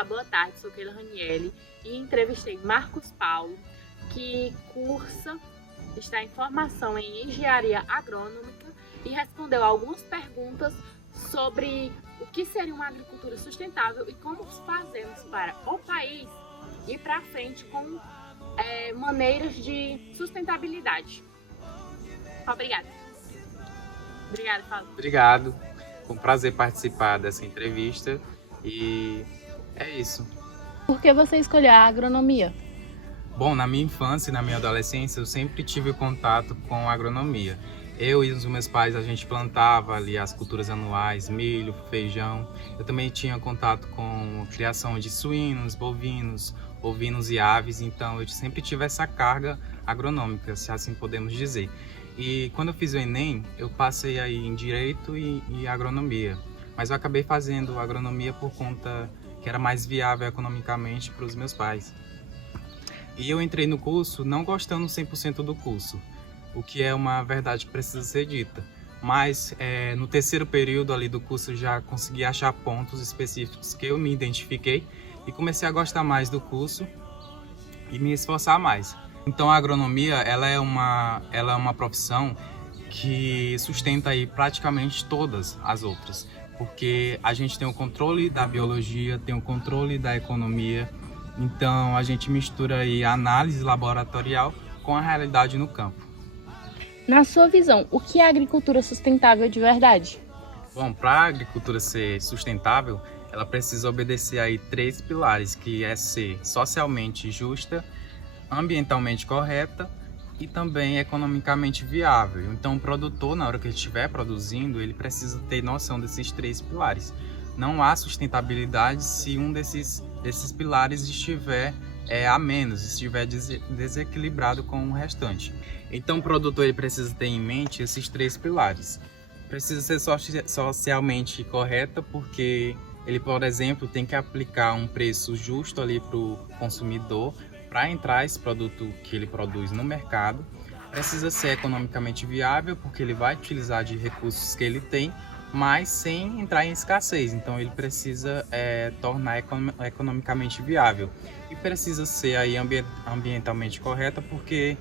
Olá, boa tarde, sou Keila Ranielli e entrevistei Marcos Paulo, que está em formação em engenharia agronômica e respondeu algumas perguntas sobre o que seria uma agricultura sustentável e como fazemos para o país ir para frente com maneiras de sustentabilidade. Obrigada. Obrigada, Paulo. Obrigado. Foi um prazer participar dessa entrevista e é isso. Por que você escolheu a agronomia? Bom, na minha infância e na minha adolescência eu sempre tive contato com a agronomia. Eu e os meus pais, a gente plantava ali as culturas anuais, milho, feijão. Eu também tinha contato com criação de suínos, bovinos, ovinos e aves, então eu sempre tive essa carga agronômica, se assim podemos dizer. E quando eu fiz o Enem, eu passei aí em Direito e Agronomia, mas eu acabei fazendo agronomia por conta que era mais viável economicamente para os meus pais. E eu entrei no curso não gostando 100% do curso, o que é uma verdade que precisa ser dita. Mas no terceiro período ali do curso já consegui achar pontos específicos que eu me identifiquei e comecei a gostar mais do curso e me esforçar mais. Então a agronomia ela é uma profissão que sustenta aí praticamente todas as outras, porque a gente tem o controle da biologia, tem o controle da economia, então a gente mistura aí a análise laboratorial com a realidade no campo. Na sua visão, o que é agricultura sustentável de verdade? Bom, para a agricultura ser sustentável, ela precisa obedecer aí 3 pilares, que é ser socialmente justa, ambientalmente correta e também economicamente viável. Então o produtor, na hora que ele estiver produzindo, ele precisa ter noção desses 3 pilares. Não há sustentabilidade se um desses pilares estiver a menos, estiver desequilibrado com o restante. Então o produtor ele precisa ter em mente esses 3 pilares. Precisa ser socialmente correta, porque ele, por exemplo, tem que aplicar um preço justo ali para o consumidor, para entrar esse produto que ele produz no mercado. Precisa ser economicamente viável, porque ele vai utilizar de recursos que ele tem, mas sem entrar em escassez. Então ele precisa tornar economicamente viável. E precisa ser aí ambientalmente correta, porque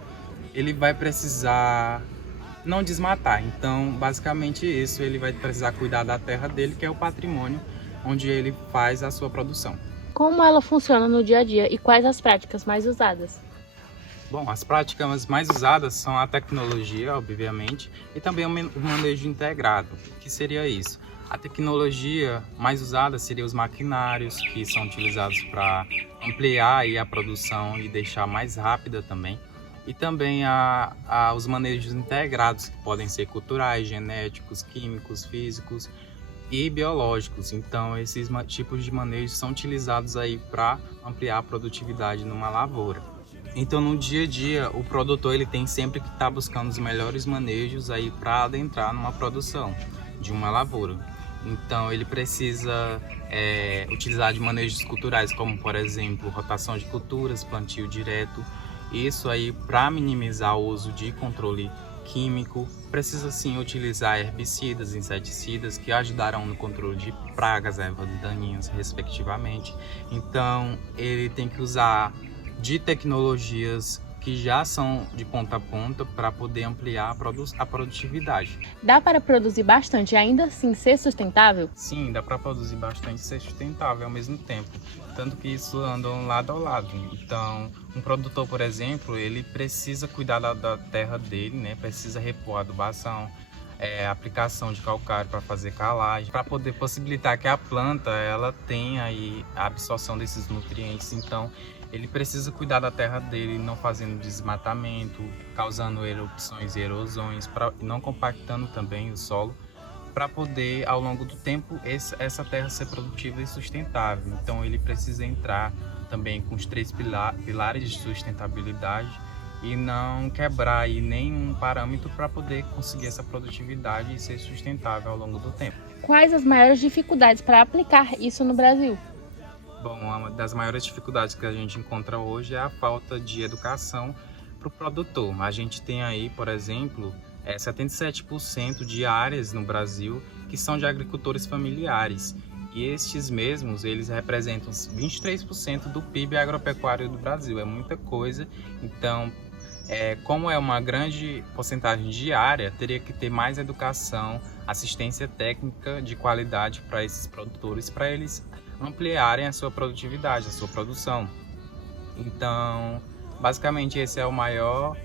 ele vai precisar não desmatar. Então basicamente isso, ele vai precisar cuidar da terra dele, que é o patrimônio onde ele faz a sua produção. Como ela funciona no dia a dia e quais as práticas mais usadas? Bom, as práticas mais usadas são a tecnologia, obviamente, e também o manejo integrado. O que seria isso? A tecnologia mais usada seria os maquinários, que são utilizados para ampliar aí a produção e deixar mais rápida também. E também os manejos integrados, que podem ser culturais, genéticos, químicos, físicos e biológicos. Então esses tipos de manejos são utilizados aí para ampliar a produtividade numa lavoura. Então no dia a dia o produtor ele tem sempre que estar buscando os melhores manejos aí para adentrar numa produção de uma lavoura. Então ele precisa utilizar de manejos culturais, como por exemplo rotação de culturas, plantio direto. Isso aí para minimizar o uso de controle químico. Precisa sim utilizar herbicidas, inseticidas, que ajudarão no controle de pragas, ervas daninhas, respectivamente. Então ele tem que usar de tecnologias que já são de ponta a ponta para poder ampliar a produtividade. Dá para produzir bastante e ainda assim ser sustentável? Sim, dá para produzir bastante e ser sustentável ao mesmo tempo, tanto que isso andam lado a lado. Então, um produtor, por exemplo, ele precisa cuidar da terra dele, né? Precisa repor a adubação, aplicação de calcário para fazer calagem, para poder possibilitar que a planta ela tenha aí a absorção desses nutrientes. Então, ele precisa cuidar da terra dele, não fazendo desmatamento, causando erupções e erosões, não compactando também o solo, para poder, ao longo do tempo, essa terra ser produtiva e sustentável. Então ele precisa entrar também com os 3 pilares de sustentabilidade e não quebrar aí nenhum parâmetro para poder conseguir essa produtividade e ser sustentável ao longo do tempo. Quais as maiores dificuldades para aplicar isso no Brasil? Bom, uma das maiores dificuldades que a gente encontra hoje é a falta de educação para o produtor. A gente tem aí, por exemplo, 77% de áreas no Brasil que são de agricultores familiares. E estes mesmos, eles representam 23% do PIB agropecuário do Brasil, é muita coisa. Então, como é uma grande porcentagem diária, teria que ter mais educação, assistência técnica de qualidade para esses produtores, para eles ampliarem a sua produtividade, a sua produção. Então, basicamente esse é o maior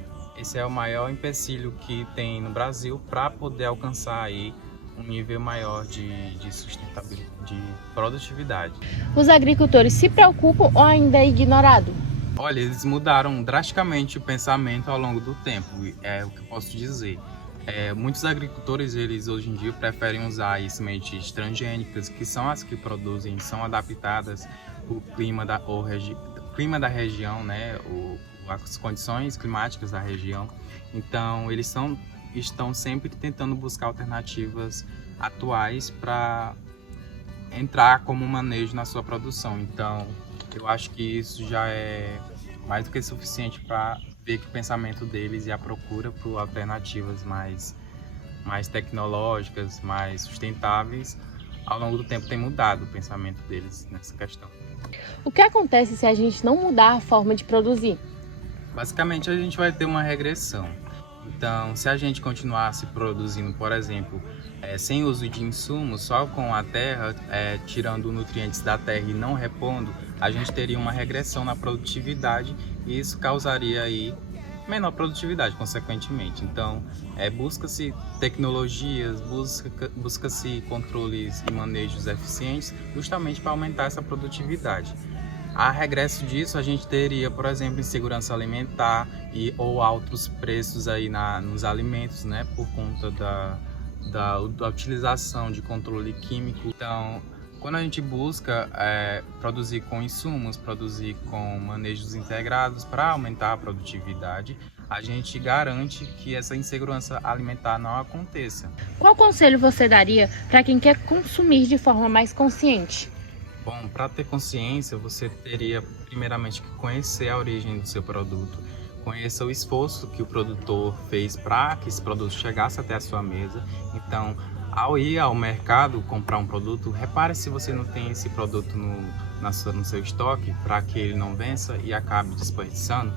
empecilho que tem no Brasil para poder alcançar aí um nível maior de sustentabilidade, de produtividade. Os agricultores se preocupam ou ainda é ignorado? Olha, eles mudaram drasticamente o pensamento ao longo do tempo, é o que eu posso dizer. Muitos agricultores, eles hoje em dia preferem usar sementes transgênicas, que são as que produzem, são adaptadas ao clima da região, né? As condições climáticas da região. Então, eles estão sempre tentando buscar alternativas atuais para entrar como manejo na sua produção. Então, eu acho que isso já é mais do que suficiente para ver que o pensamento deles e a procura por alternativas mais tecnológicas, mais sustentáveis, ao longo do tempo tem mudado o pensamento deles nessa questão. O que acontece se a gente não mudar a forma de produzir? Basicamente, a gente vai ter uma regressão. Então, se a gente continuasse produzindo, por exemplo, sem uso de insumos, só com a terra, tirando nutrientes da terra e não repondo, a gente teria uma regressão na produtividade e isso causaria aí menor produtividade, consequentemente. Então, busca-se tecnologias, busca-se controles e manejos eficientes justamente para aumentar essa produtividade. A regresso disso, a gente teria, por exemplo, insegurança alimentar ou altos preços aí nos alimentos, né, por conta da utilização de controle químico. Então, quando a gente busca produzir com insumos, produzir com manejos integrados para aumentar a produtividade, a gente garante que essa insegurança alimentar não aconteça. Qual conselho você daria para quem quer consumir de forma mais consciente? Bom, para ter consciência, você teria primeiramente que conhecer a origem do seu produto, conheça o esforço que o produtor fez para que esse produto chegasse até a sua mesa. Então, ao ir ao mercado comprar um produto, repare se você não tem esse produto no seu estoque para que ele não vença e acabe desperdiçando.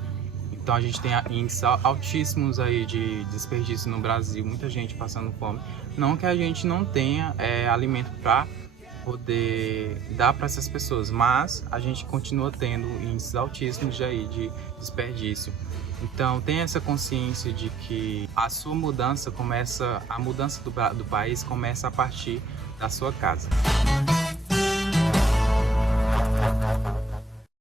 Então, a gente tem índices altíssimos aí de desperdício no Brasil, muita gente passando fome. Não que a gente não tenha alimento para poder dar para essas pessoas, mas a gente continua tendo índices altíssimos de desperdício. Então, tenha essa consciência de que a mudança do país começa a partir da sua casa.